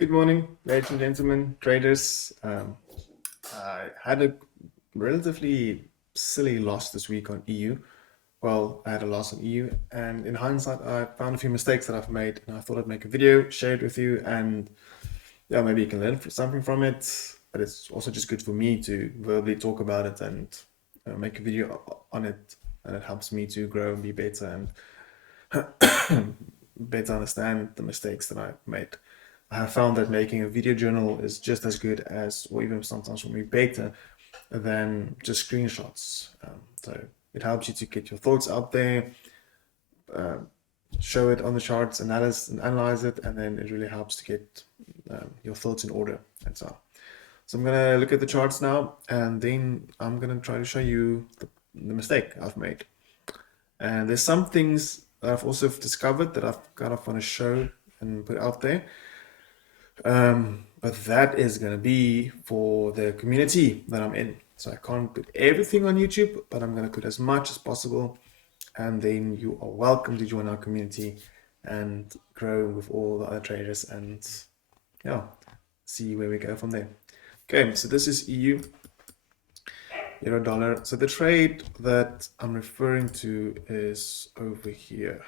Good morning, ladies and gentlemen, traders. I had a relatively silly loss this week on EU. Well, I had a loss on EU, and in hindsight, I found a few mistakes that I've made, and I thought I'd make a video, share it with you, and yeah, maybe you can learn something from it. But it's also just good for me to verbally talk about it and make a video on it, and it helps me to grow and be better and better understand the mistakes that I've made. I have found that making a video journal is just as good as, or even sometimes for me better than just screenshots. So it helps you to get your thoughts out there, uh, show it on the charts, analyze it, and then it really helps to get your thoughts in order and so on. So I'm gonna look at the charts now, and then I'm gonna try to show you the mistake I've made. And there's some things that I've also discovered that I've kind of want to show and put out there. But that is going to be for the community that I'm in. So I can't put everything on YouTube, but I'm going to put as much as possible. And then you are welcome to join our community and grow with all the other traders and yeah, see where we go from there. Okay, so this is EU, euro dollar. So the trade that I'm referring to is over here.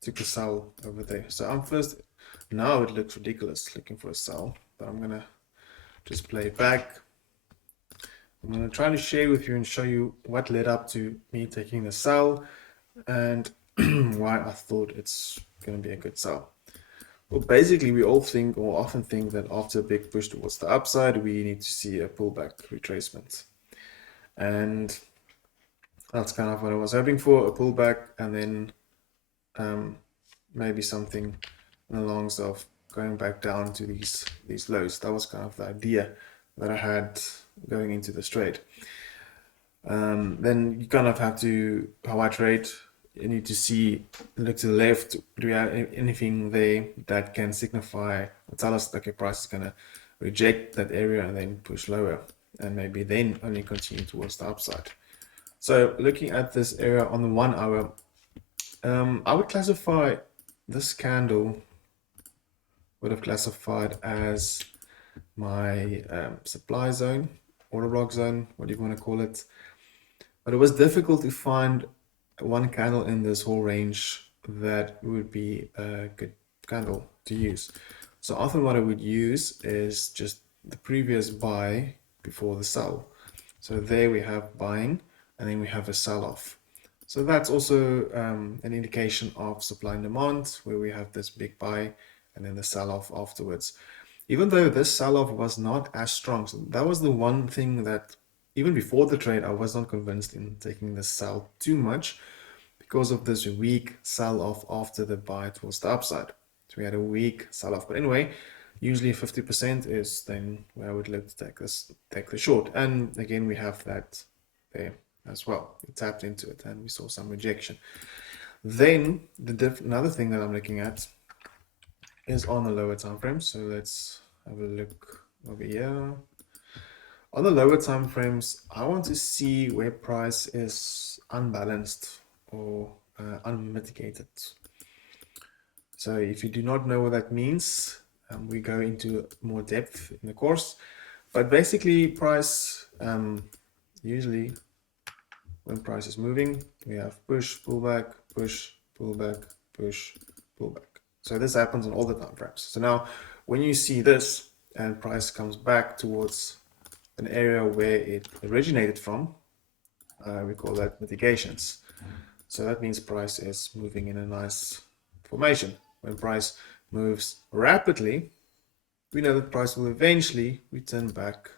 Took a sell over there. So I'm first, now it looks ridiculous looking for a sell, but I'm gonna just play it back. I'm gonna try to share with you and show you what led up to me taking the sell and why I thought it's gonna be a good sell. Well, basically we all think or often think that after a big push towards the upside, we need to see a pullback retracement. And that's kind of what I was hoping for, a pullback, and then maybe something in the longs of going back down to these lows. That was kind of the idea that I had going into this trade. Then you kind of have to, how I trade, you need to see, look to the left, do we have anything there that can signify or tell us that okay, price is going to reject that area and then push lower, and maybe then only continue towards the upside. So looking at this area on the 1 hour, I would classify this candle, would have classified as my supply zone, order block zone, what do you want to call it. But it was difficult to find one candle in this whole range that would be a good candle to use. So often what I would use is just the previous buy before the sell. So there we have buying, and then we have a sell-off. So that's also an indication of supply and demand, where we have this big buy and then the sell-off afterwards. Even though this sell-off was not as strong, so that was the one thing that even before the trade, I was not convinced in taking the sell too much because of this weak sell-off after the buy towards the upside. So we had a weak sell-off, but anyway, usually 50% is then where I would look to take the short. And again, we have that there as well. We tapped into it and we saw some rejection. Then another thing that I'm looking at is on the lower time frame. So let's have a look over here. On the lower time frames, I want to see where price is unbalanced or unmitigated. So if you do not know what that means, we go into more depth in the course. But basically, price usually when price is moving, we have push, pullback, push, pullback, push, pullback. So this happens on all the time frames. So now when you see this and price comes back towards an area where it originated from, we call that mitigations. So that means price is moving in a nice formation. When price moves rapidly, we know that price will eventually return back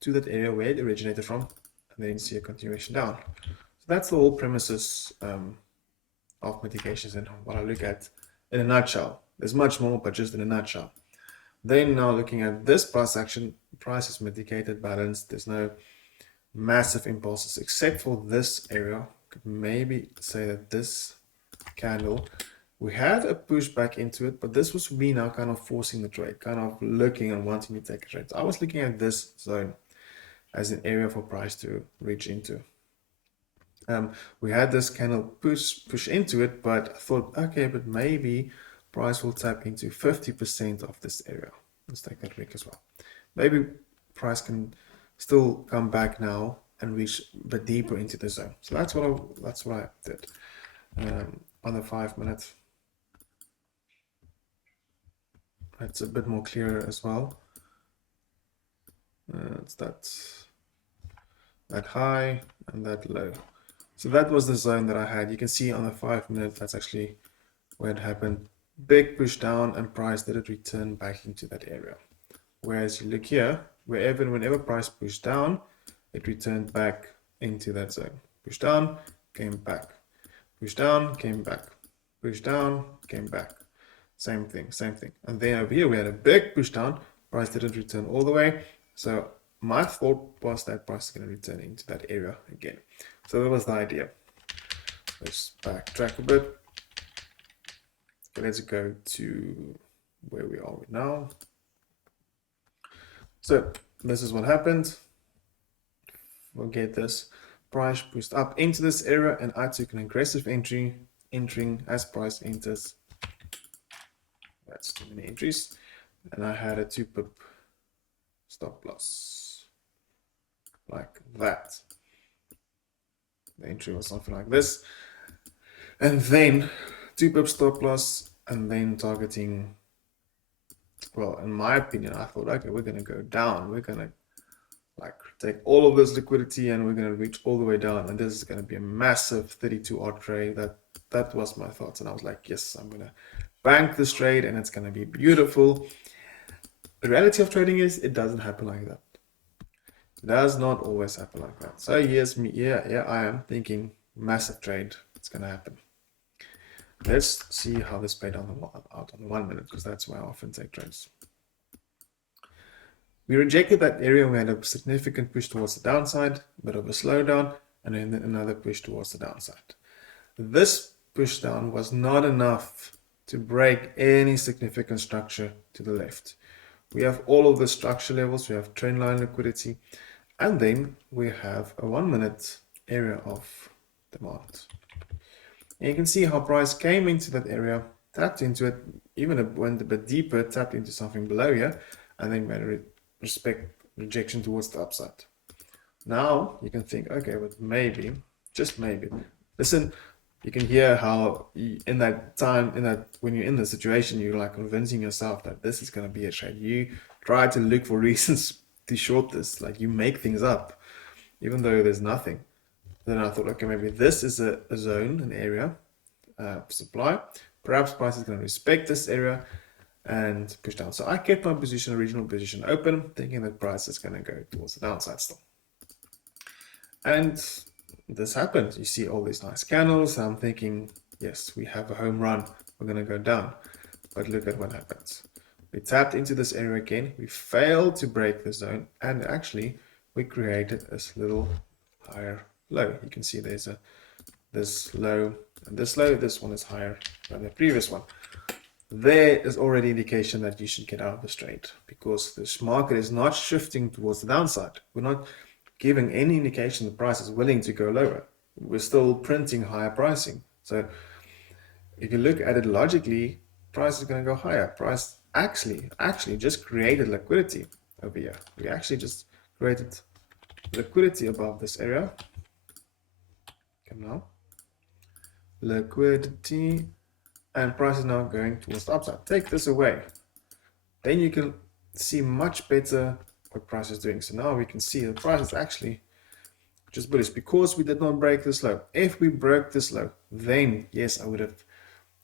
to that area where it originated from, and then see a continuation down. So that's the whole premises of mitigations and what I look at in a nutshell. There's much more, but just in a nutshell. Then now looking at this price action, price is mitigated, balanced. There's no massive impulses except for this area. Could maybe say that this candle, we had a push back into it, but this was me now kind of forcing the trade, kind of looking and wanting to take a trade. So I was looking at this zone as an area for price to reach into. We had this candle push into it, but I thought, okay, but maybe price will tap into 50% of this area. Let's take that wick as well. Maybe price can still come back now and reach a bit deeper into the zone. So that's what I did on the 5 minute. It's a bit more clearer as well. It's that high and that low. So that was the zone that I had. You can see on the 5 minute, that's actually where it happened. Big push down and price didn't return back into that area. Whereas you look here, whenever price pushed down, it returned back into that zone. Push down, came back. Push down, came back. Push down, came back. Same thing. And then over here, we had a big push down. Price didn't return all the way. So my thought was that price is going to return into that area again. So that was the idea. Let's backtrack a bit. Okay, let's go to where we are now. So this is what happened. We'll get this. Price pushed up into this area and I took an aggressive entry, entering as price enters. That's too many entries. And I had a 2 pip stop loss. Like that. The entry was something like this. And then 2 pip stop loss and then targeting. Well, in my opinion, I thought, okay, we're going to go down. We're going to like take all of this liquidity and we're going to reach all the way down. And this is going to be a massive 32 odd trade. That was my thoughts. And I was like, yes, I'm going to bank this trade and it's going to be beautiful. The reality of trading is it doesn't happen like that. It does not always happen like that. So here's me. Yeah, I am thinking massive trade. It's going to happen. Let's see how this played out on the 1 minute, because that's where I often take trades. We rejected that area. We had a significant push towards the downside, a bit of a slowdown, and then another push towards the downside. This push down was not enough to break any significant structure to the left. We have all of the structure levels. We have trend line liquidity, and then we have a 1 minute area of demand. And you can see how price came into that area, tapped into it, even went a bit deeper, tapped into something below here, and then made a rejection towards the upside. Now you can think, okay, but maybe, just maybe. Listen, you can hear how in that time, when you're in the situation, you're like convincing yourself that this is going to be a trade. You try to look for reasons to short this, like you make things up, even though there's nothing. Then I thought, okay, maybe this is a zone, an area of supply. Perhaps price is going to respect this area and push down. So I kept my position, original position open, thinking that price is going to go towards the downside still. And this happened. You see all these nice candles. I'm thinking, yes, we have a home run. We're going to go down. But look at what happens. We tapped into this area again. We failed to break the zone. And actually, we created this little higher low. You can see there's this low and this low. This one is higher than the previous one. There is already indication that you should get out of this trade, because this market is not shifting towards the downside. We're not giving any indication the price is willing to go lower. We're still printing higher pricing. So if you look at it logically, price is going to go higher. Price actually just created liquidity over here. We actually just created liquidity above this area. Come now. Liquidity, and price is now going towards the upside. Take this away. Then you can see much better what price is doing. So now we can see the price is actually just bullish because we did not break this low. If we broke this low, then yes, I would have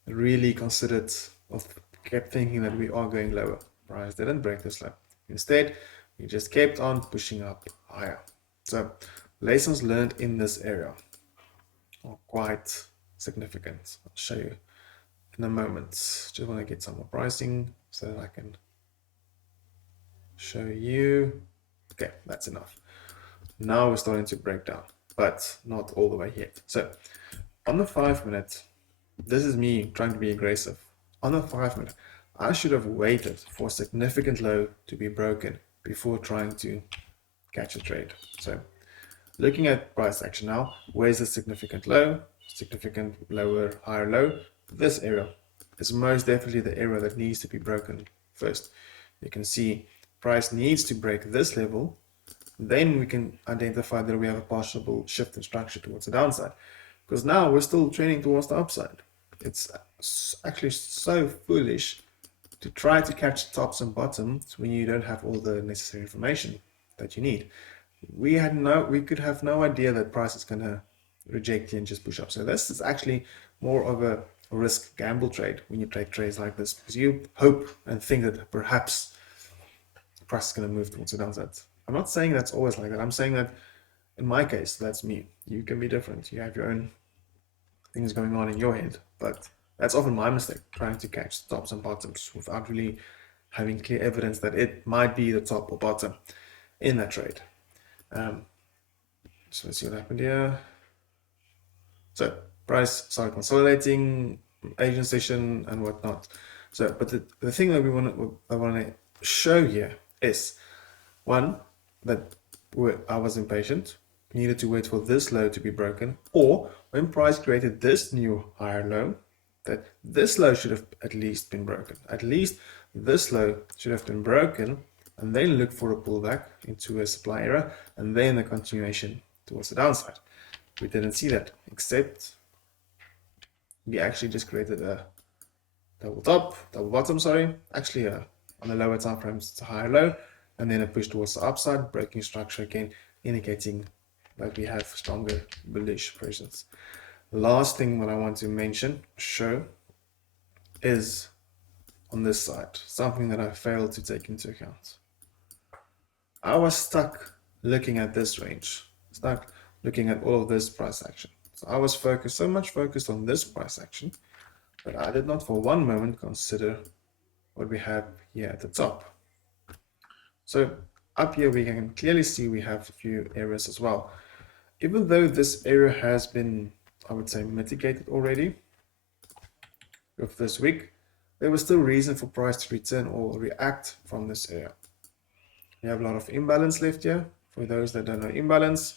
really considered or kept thinking that we are going lower. Price didn't break this low. Instead, we just kept on pushing up higher. So lessons learned in this area are quite significant. I'll show you in a moment. Just want to get some more pricing so that I can show you. Okay, that's enough. Now we're starting to break down, but not all the way yet. So on the 5 minute, this is me trying to be aggressive. On the 5 minute, I should have waited for a significant low to be broken before trying to catch a trade. So looking at price action now, where's the significant low, significant lower, higher low? This area is most definitely the area that needs to be broken first. You can see price needs to break this level, then we can identify that we have a possible shift in structure towards the downside, because now we're still trending towards the upside. It's actually so foolish to try to catch tops and bottoms when you don't have all the necessary information that you need. We could have no idea that price is going to reject you and just push up. So this is actually more of a risk gamble trade when you take trades like this, because you hope and think that perhaps the price is going to move towards the downside. I'm not saying that's always like that. I'm saying that in my case, that's me. You can be different. You have your own things going on in your head, but that's often my mistake, trying to catch tops and bottoms without really having clear evidence that it might be the top or bottom in that trade. So let's see what happened here. So price started consolidating, Asian session and whatnot. So, but the thing that I want to show here is, one, that I was impatient, needed to wait for this low to be broken, or when price created this new higher low, that this low should have at least been broken. At least this low should have been broken, and then look for a pullback into a supply area, and then a continuation towards the downside. We didn't see that, except we actually just created a double bottom, sorry, actually on the lower time frames it's a higher low, and then a push towards the upside, breaking structure again, indicating that we have stronger bullish presence. Last thing that I want to show is on this side, something that I failed to take into account. I was stuck looking at this range, stuck looking at all of this price action. So I was so much focused on this price action, but I did not for one moment consider what we have here at the top. So up here we can clearly see we have a few areas as well. Even though this area has been, I would say, mitigated already with this week, there was still reason for price to return or react from this area. We have a lot of imbalance left here. For those that don't know imbalance,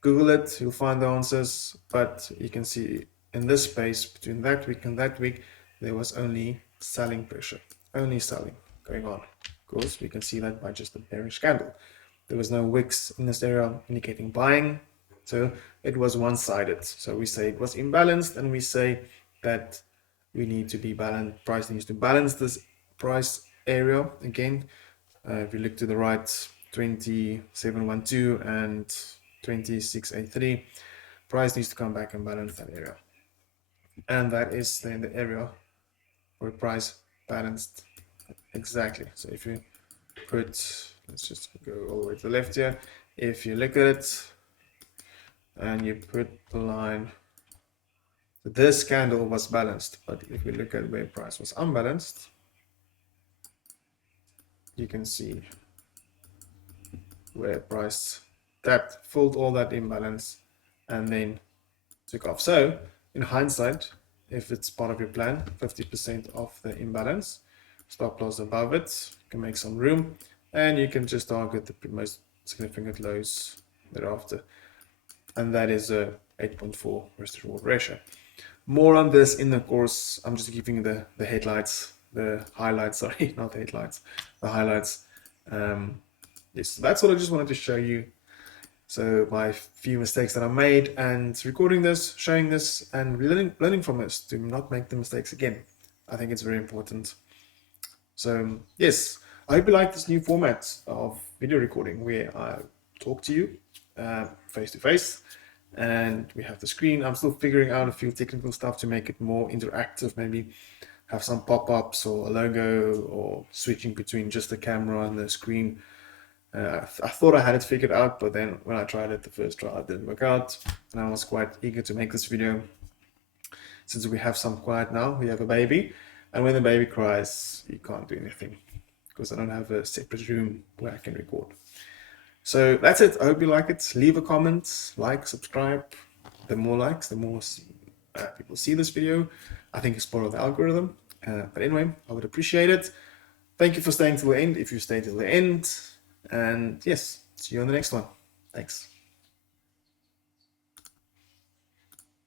Google it, you'll find the answers. But you can see in this space between that week and that week, there was only selling pressure, only selling going on. Of course, we can see that by just the bearish candle. There was no wicks in this area indicating buying, so it was one-sided. So we say it was imbalanced, and we say that we need to be balanced. Price needs to balance this price area again. If you look to the right, 2712 and 2683, price needs to come back and balance that area, and that is then the area where price balanced exactly. So if you put, let's just go all the way to the left here, if you look at it and you put the line, this candle was balanced, but if we look at where price was unbalanced, you can see where price tapped, filled all that imbalance, and then took off. So in hindsight, if it's part of your plan, 50% of the imbalance, stop loss above it, you can make some room, and you can just target the most significant lows thereafter, and that is a 8.4 risk reward ratio. More on this in the course. I'm just giving the highlights, sorry, not the headlights, the highlights. Yes, that's what I just wanted to show you. So my few mistakes that I made, and recording this, showing this, and learning from this to not make the mistakes again. I think it's very important. So yes, I hope you like this new format of video recording where I talk to you face to face, and we have the screen. I'm still figuring out a few technical stuff to make it more interactive, maybe have some pop-ups or a logo, or switching between just the camera and the screen. I thought I had it figured out, but then when I tried it the first try, it didn't work out, and I was quite eager to make this video. Since we have some quiet now, we have a baby, and when the baby cries, you can't do anything because I don't have a separate room where I can record. So that's it. I hope you like it. Leave a comment, like, subscribe. The more likes, the more people see this video. I think it's part of the algorithm. But anyway, I would appreciate it. Thank you for staying till the end, if you stay till the end. And yes, see you on the next one. Thanks.